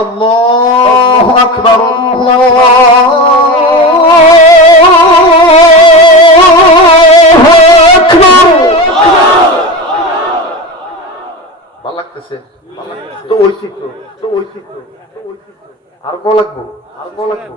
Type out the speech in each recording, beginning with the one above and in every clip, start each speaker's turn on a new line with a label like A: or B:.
A: আল্লাহু أكبر الله أكبر ভালো লাগতেছে? তো ওই চিত্র, তো ওই চিত্র, তো ওই চিত্র। আর কো লাগবো? আর কো লাগবো?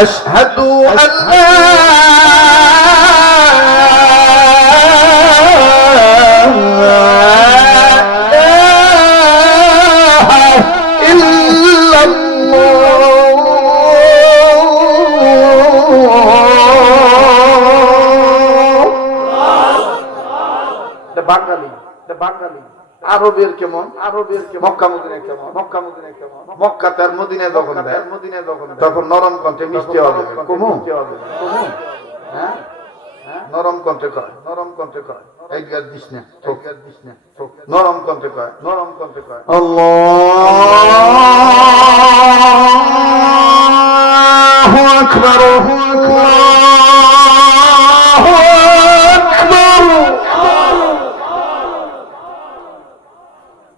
A: أشهد أن لا إله إلا الله বাঙালি বাঙালি আরবের কেমন? আরবের কেমন? মক্কা মদিনা কেমন? মক্কা মদিনা কেমন? মক্কা তার মদিনা যখন মদিনা যখন তখন নরম কণ্ঠে মিষ্টি হবে কমু? হ্যাঁ। নরম কণ্ঠে কয়। নরম কণ্ঠে কয়। গাছ দিস না গাছ দিস না নরম কণ্ঠে কয়। নরম কণ্ঠে কয়। আল্লাহু আকবার। আল্লাহু আকবার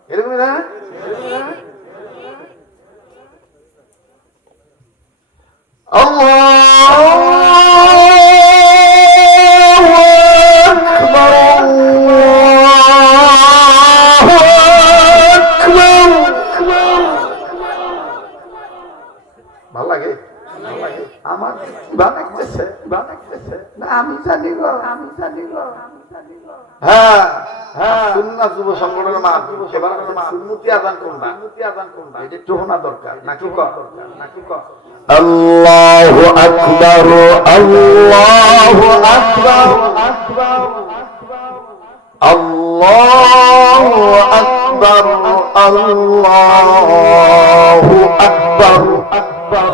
A: এরকম না আল্লাহু আমার বানাইতেছে বানাইতেছে না আমি জানি গো আমি জানি গো হ্যাঁ হ্যাঁ। সুন্না যুব সংগঠনের মা এবার সুন্নতি আদান করবা সুন্নতি আদান করবা এটা টোহনা দরকার নাকি কর? নাকি কর? আল্লাহু
B: আকবার আল্লাহু আকবার। আল্লাহু
A: আকবার আল্লাহু আকবার আকবার।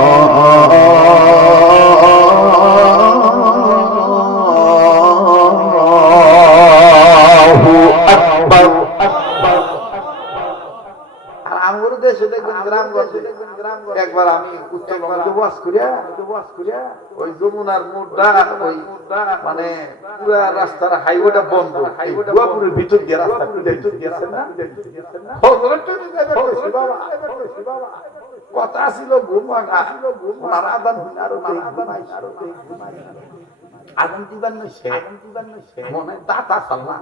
A: গ্রামগঞ্জে। একবার আমি উত্তরবঙ্গে ওয়াজ করিয়া ওয়াজ করিয়া ওই যমুনার মোড়টা ওই মানে পুরা রাস্তার হাইওয়েটা বন্ধ। দুয়াপুরের ভিতর দিয়ে রাস্তা খুলে দিয়েছেন না? বাবা কথা ছিল ঘুমা না আদান আরও ঘুমাই আরও ঘুমাই নইছে নইছে মনে দাতা দাতা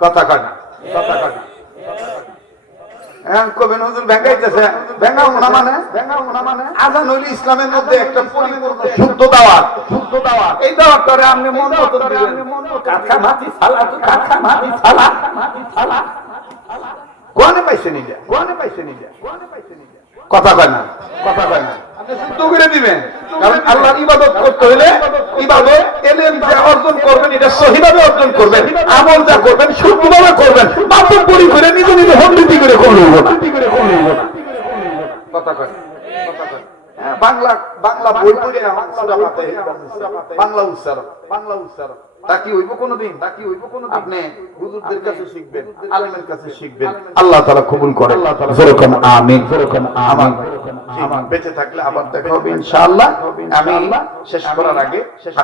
A: কথা কয় না কথা কয় না। এখন কবেন হুজুর ভেঙ্গাইতেছে মোনা? মানে? মোনা মানে? আজান হইল ইসলামের মধ্যে একটা পরিপূর্ণ শুদ্ধ দাওয়াত। শুদ্ধ দাওয়াত। এই দাওয়াতটারে আপনি মন মতো দিবেন। কাঠা মাটি সালা তো কাঠা মাটি সালা। মাটি সালা কোনে পাইছে কোনে পাইছে কোনে পাইছে নিলে কথা কয় না কথা কয় না। শুদ্ধ করে দিবেন। কারণ আল্লাহর ইবাদত করতে হলে ইবাদত এলেম যা অর্জন করবেন এটা সহিভাবে অর্জন করবেন। আমল যা করবেন শুদ্ধভাবে করবেন। বাস্তব পরি করে নিজে নিজে হন্ডিতি করে করব না কথা কয় কথা কয়। বাংলা বাংলা বই পড়ে আমার সূরা ফাতিহা বাংলা উচ্চারণ বাংলা উচ্চারণ। তা কি হইব কোনোদিন? তা কি হইব কোনোদিন? আপনি হুজুরদের কাছে শিখবেন আলেমের কাছে শিখবেন। আল্লাহ তাআলা কবুল করে
B: যেরকম আমিন। যেরকম
A: আমার বেঁচে থাকলে আবার দেখা হবে। ইনশাআল্লাহ। আমি শেষ করার আগে